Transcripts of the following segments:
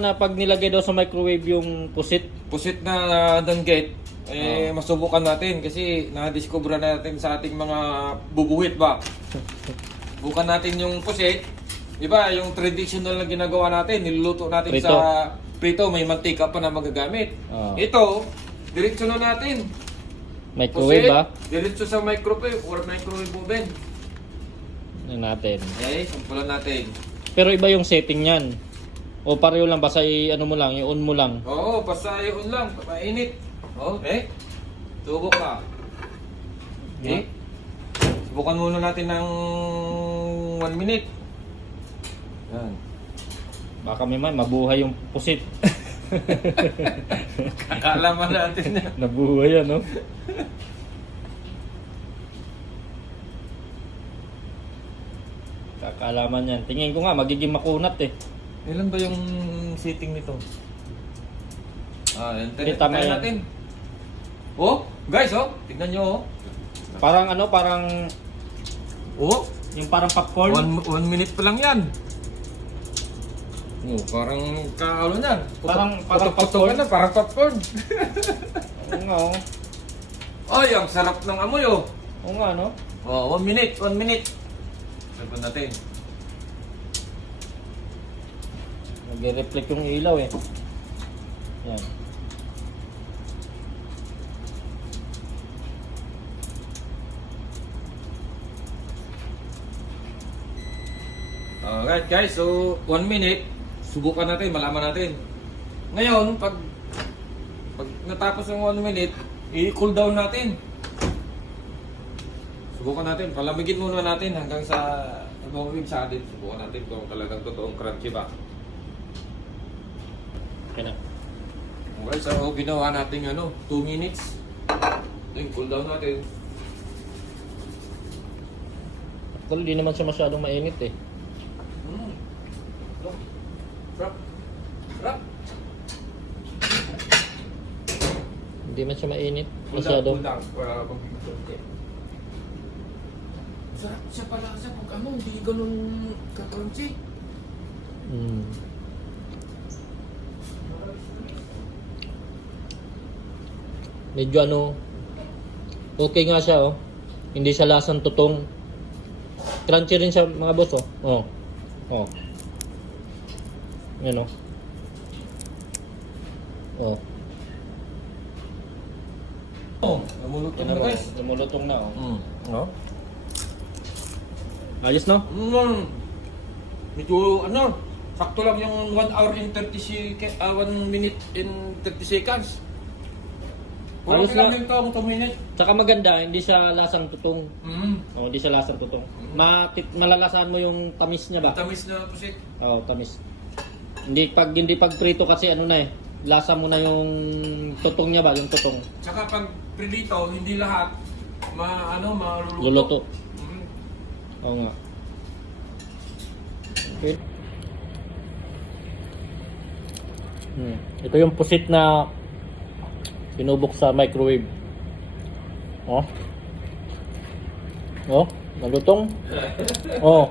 Na pag nilagay daw sa microwave yung pusit. Pusit na danggit, masubukan natin kasi na-discover natin sa ating mga bubuhit ba. Bukan natin yung pusit. Diba, yung traditional na ginagawa natin, niluluto natin Prito. sa prito, may mantika pa na magagamit. Ito, diretso na natin. Microwave ba? Diretso sa microwave or microwave oven. Yan natin. Okay, sampulan natin. Pero iba yung setting niyan. O pareho lang, basta ano mo lang, i-on mo lang. Oo, basta yun lang, mainit. Okay, subok ka. Okay, subukan muna natin ng 1 minute. Yan. Baka may mabuhay yung pusit. Kakalaman natin yan. Nabuhay yan, no? Kakalaman yan. Tingin ko nga, magiging makunat eh. Ilan ba yung setting nito? Hindi, tama tayo yan. natin. Oh, guys, oh, tignan nyo, oh. Parang ano, parang Oh, yung parang popcorn. 1 minute pa lang yan. Oh, parang kaalo niyan. Parang popcorn na, parang popcorn. Oo nga, oh. Ay, ang sarap ng amoy, oh. Oo nga, no? Oh, 1 minute, 1 minute. Sabi natin. Nag-reflect yung ilaw eh. Yan. Alright guys, so 1 minute, subukan natin, malaman natin. Ngayon, pag natapos ng 1 minute, i-cool down natin. Subukan natin, palamigin muna natin hanggang sa lumamig sa atin. Subukan natin kung talagang totoong crunchy ba. Okay na. Okay, so ginawa natin 2 minutes. Then cool down natin. Actually, di naman siya masyadong mainit eh. Sarap. Sarap. Hindi man siya mainit. Cool Masyado. down. Sarap siya pala sa pag hindi ganun ka-crunchy. Mm. Medyo okay nga siya oh. Hindi siya lasang tutong. Crunchy rin siya mga boss oh. Oh. Oh. Yan oh. Oh. Oh, namulutong na guys. Lumulutong na oh. No? Ayos no? Medyo sakto lang yung 1 hour in 30 seconds, 1 minute in 30 seconds. Puro Ayos lang na. din to, 2 minutes. Tsaka maganda, hindi siya lasang tutong. Oh, hindi siya lasang tutong. Malalasahan mo yung tamis niya ba? Tamis na pusit. Oo, tamis. Hindi pag prito kasi ano na eh. Lasa mo na yung tutong niya ba, yung tutong. Tsaka pag prelito, hindi lahat maluluto. Luluto. Mm. Oo nga. Okay. Ito yung pusit na binubok sa microwave. Oh. Oh, nalutong. Oh.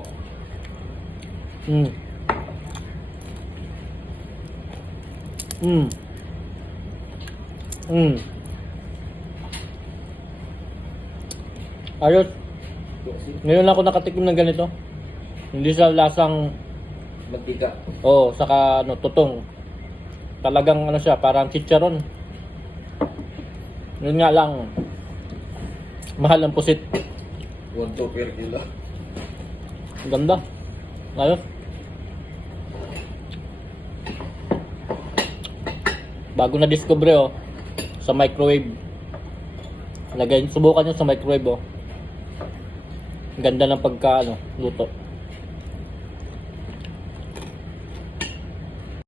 Ayos. Ngayon lang ako nakatikim ng ganito. Hindi sa lasang Magtiga. saka tutong. Talagang siya, parang chicharon. Yun nga lang, mahal ang pusit. 1-2 per kilo. Ganda. Ayos. Bago na discover sa microwave. Subukan nyo sa microwave Ganda ng pagka luto.